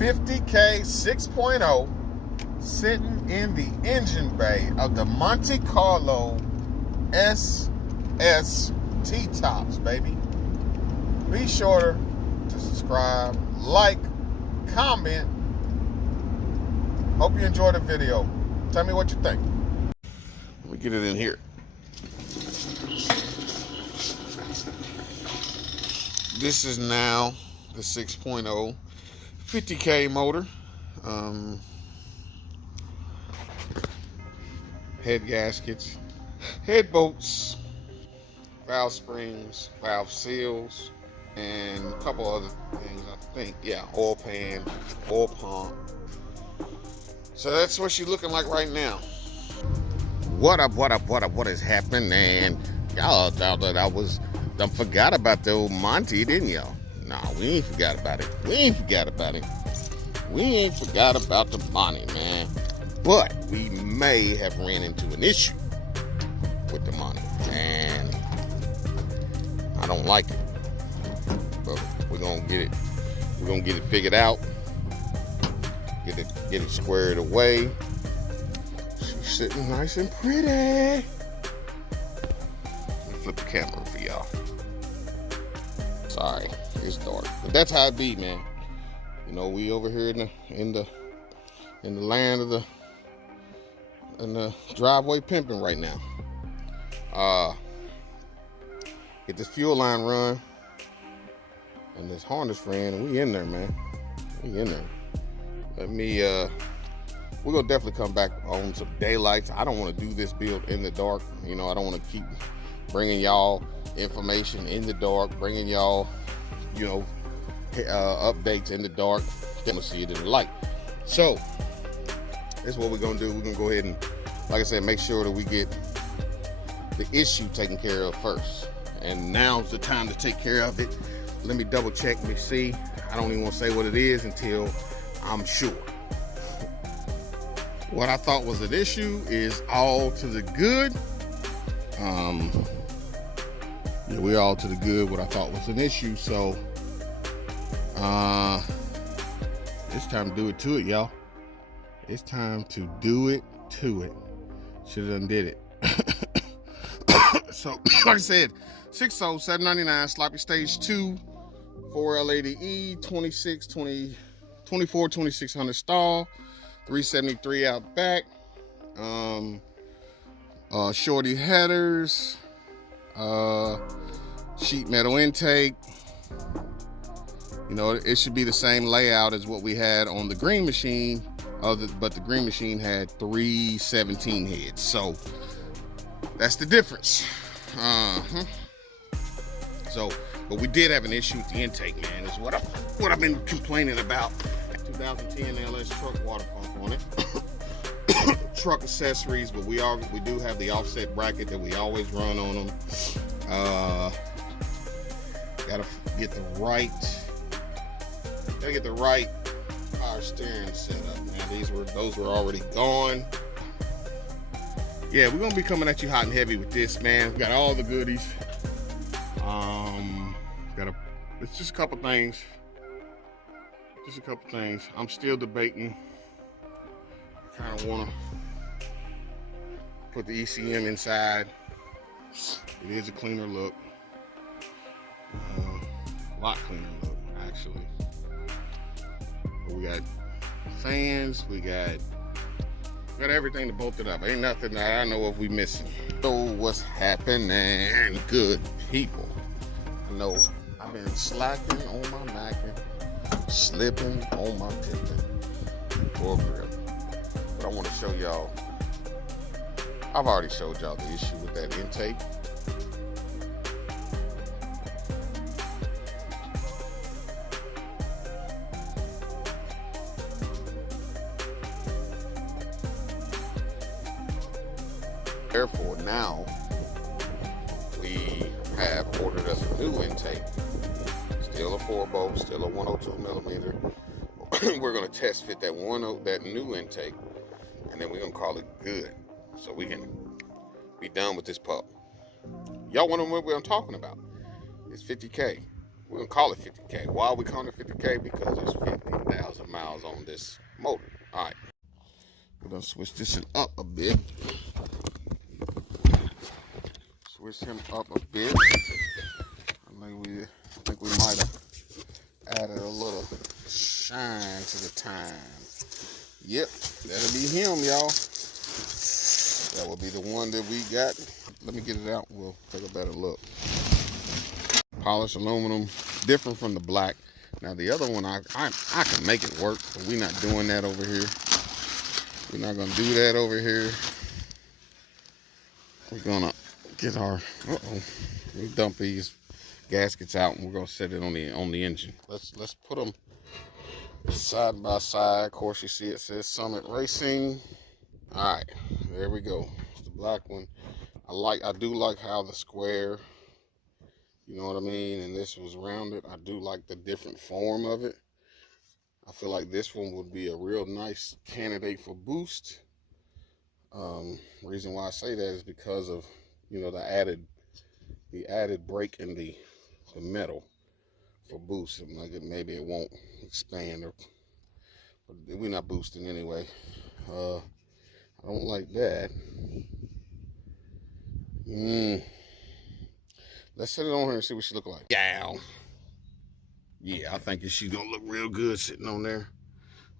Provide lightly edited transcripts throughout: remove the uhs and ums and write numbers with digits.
50K 6.0 sitting in the engine bay of the MonteCarlo SS T-Tops, baby. Be sure to subscribe, like, comment. Hope you enjoyed the video. Tell me what you think. Let me get it in here. This is now the 6.0 50K motor. Head gaskets, head bolts, valve springs, valve seals, and a couple other things, I think. Yeah, oil pan, oil pump. So that's what she's looking like right now. What up, what is happening? Y'all thought that I forgot about the old Monty, didn't y'all? Nah, we ain't forgot about it. We ain't forgot about the Monty, man. But we may have ran into an issue with the Monty, and I don't like it. But we're gonna get it. We're gonna get it figured out. Get it squared away. She's sitting nice and pretty. Let me flip the camera for y'all. Sorry, it's dark, but that's how it be, man. You know, we over here in the land of the driveway pimping right now. Get this fuel line run and this harness ran, and we in there, man. We in there. We're gonna definitely come back on some daylights. I don't want to do this build in the dark. You know, I don't want to keep bringing y'all information in the dark, bringing y'all, you know, updates in the dark. Then we'll see it in the light. So this is what we're gonna do. We're gonna go ahead and, like I said, make sure that we get the issue taken care of first. And now's the time to take care of it. Let me double check, me see. I don't even want to say what it is until I'm sure. What I thought was an issue is all to the good. Yeah, we're all to the good. What I thought was an issue, so it's time to do it to it, y'all. It's time to do it to it. Should have done did it. So, like I said, 6.0, $799, sloppy stage 2, 4L80E, 2600 stall, 373 out back, shorty headers, sheet metal intake. You know, it should be the same layout as what we had on the green machine, but the green machine had 317 heads, so that's the difference. So, but we did have an issue with the intake, man. Is what I've been complaining about. 2010 LS truck water pump on it. Truck accessories, but we do have the offset bracket that we always run on them. Gotta get the right power steering set up. Now those were already gone. Yeah, we're gonna be coming at you hot and heavy with this, man. We got all the goodies. It's just a couple things. I'm still debating. Kind of want to put the ECM inside. It is a cleaner look. A lot cleaner look, actually. But we got fans. We got everything to bolt it up. Ain't nothing that I know of we missing. So what's happening, good people? I know I've been slacking on my macking, slipping on my pippin for real. But I want to show y'all. I've already showed y'all the issue with that intake. Therefore, now we have ordered us a new intake. Still a 4-bolt, still a 102 millimeter. We're gonna test fit that new intake, and then we're gonna call it good, so we can be done with this pup. Y'all want to know what I'm talking about? It's 50K. We're gonna call it 50K. Why are we calling it 50K? Because there's 50,000 miles this motor. All right, we're gonna switch this up a bit. Switch him up a bit. I think we might have added a little shine to the time. Yep, that'll be him, y'all. That will be the one that we got. Let me get it out. We'll take a better look. Polished aluminum, different from the black. Now the other one, I can make it work, but we're not doing that over here. We're not gonna do that over here. We're gonna get our, we dump these gaskets out and we're gonna set it on the engine. Let's put them side by side. Of course, you see it says Summit Racing. All right, there we go. It's the black one. I do like how the square, you know what I mean, and this was rounded. I do like the different form of it. I feel like this one would be a real nice candidate for boost. Reason why I say that is because of, you know, the added break in the metal for boost. Like maybe it won't expand, but we're not boosting anyway. I don't like that. Let's set it on her and see what she look like. Yeah, I think she's gonna look real good sitting on there.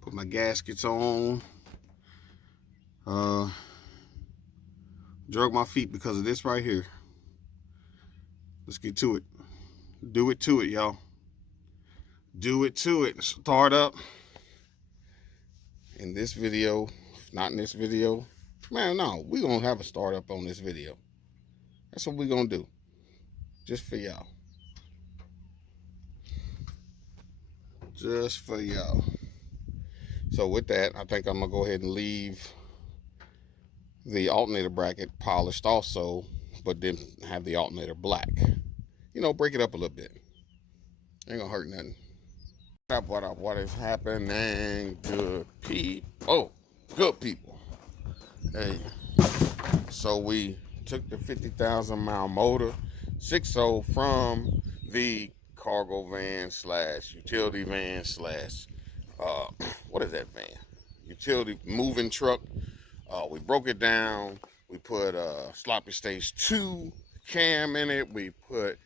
Put my gaskets on. Drug my feet because of this right here. Let's get to it. Do it to it, y'all. Do it to it. Start up. In this video, if not in this video, man, no, we're gonna have a start up on this video. That's what we're gonna do. Just for y'all. Just for y'all. So with that, I think I'm gonna go ahead and leave the alternator bracket polished also, but then have the alternator black. You know, break it up a little bit. Ain't gonna hurt nothing. What is happening, good people? Good people. Hey, so we took the 50,000 mile motor 6.0 from the cargo van slash utility van slash what is that van? Utility moving truck. We broke it down. We put sloppy stage 2 cam in it. We put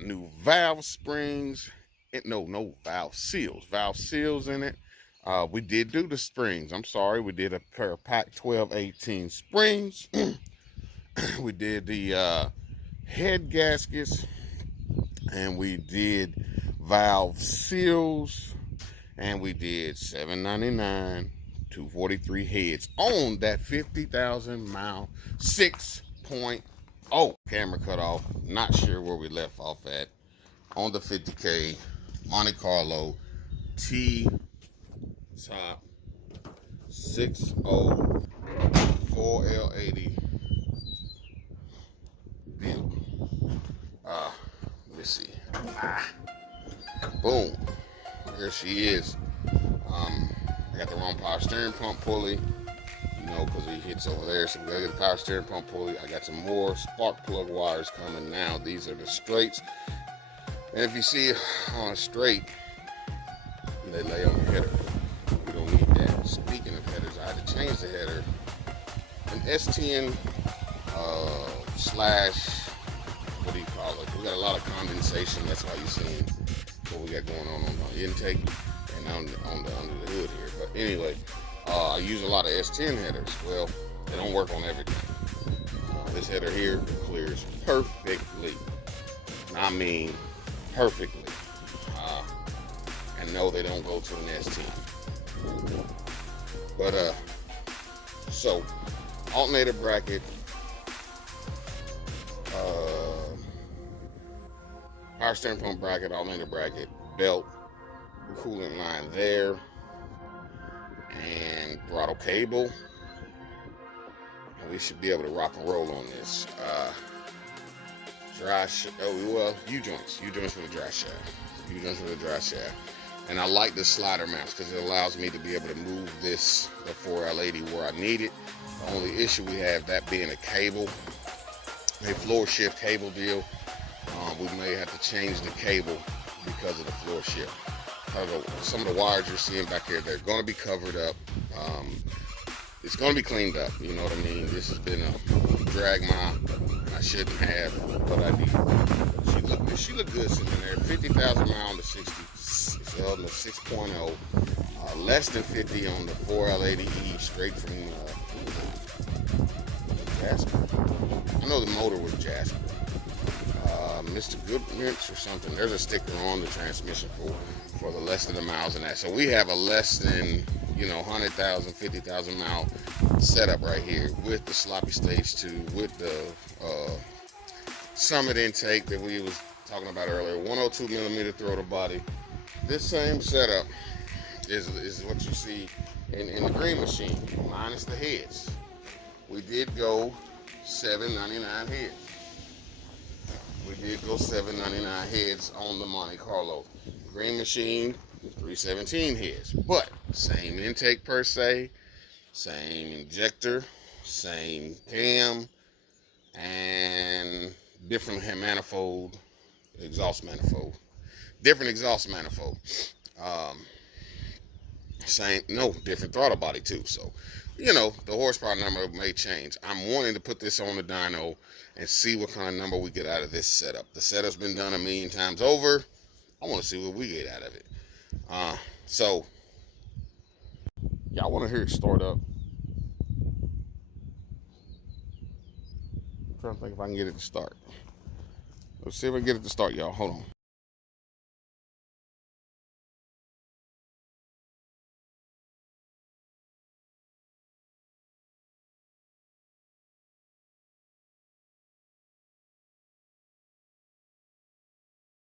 new valve springs. No valve seals in it. We did do the springs. I'm sorry, we did a pair of Pack 1218 springs. We did the head gaskets, and we did valve seals, and we did $799, 243 heads on that 50,000 mile 6.0. Camera cut off. Not sure where we left off at. On the 50K MonteCarlo T-top 6.0 4L80 build. Let's see. Boom. Here she is. I got the wrong power steering pump pulley, you know, because it hits over there. So we gotta get the power steering pump pulley. I got some more spark plug wires coming now. These are the straights. And if you see on a straight, they lay on the header. We don't need that. Speaking of headers, I had to change the header. An S10 slash, what do you call it? We got a lot of condensation. That's why you're seeing what we got going on the intake and under the hood here. But anyway, I use a lot of S10 headers. Well, they don't work on everything. This header here clears perfectly. I mean, perfectly. And no, they don't go to an S10. But so alternator bracket, power steering pump bracket, alternator bracket, belt, coolant line there, and throttle cable, and we should be able to rock and roll on this. U-joints for the dry shaft. U-joints for the dry shaft. And I like the slider mounts because it allows me to be able to move this, the 4L80 where I need it. The only issue we have, that being a cable, a floor shift cable deal. We may have to change the cable because of the floor shift. some of the wires you're seeing back here, they're going to be covered up. It's going to be cleaned up, you know what I mean? This has been a drag mile. I shouldn't have, but I did. She looked good sitting in there. 50,000 mile on the 60, on the 6.0. Less than 50 on the 4L80E, straight from Jasper. I know the motor was Jasper. Mr. Goodrich or something. There's a sticker on the transmission for the less than the miles and that. So we have a less than, 100,000, 50,000 mile setup right here with the sloppy stage 2, with the Summit intake that we was talking about earlier, 102 millimeter throttle body. This same setup is what you see in the Green Machine, minus the heads. We did go $799 heads. We did go $799 heads on the Monte Carlo. Green Machine, $317 heads. But same intake per se, same injector, same cam, and different manifold, exhaust manifold. Different exhaust manifold. Different throttle body too. So, the horsepower number may change. I'm wanting to put this on the dyno and see what kind of number we get out of this setup. The setup's been done a million times over. I want to see what we get out of it. So, y'all want to hear it start up? I'm trying to think if I can get it to start. Let's see if I can get it to start, y'all. Hold on.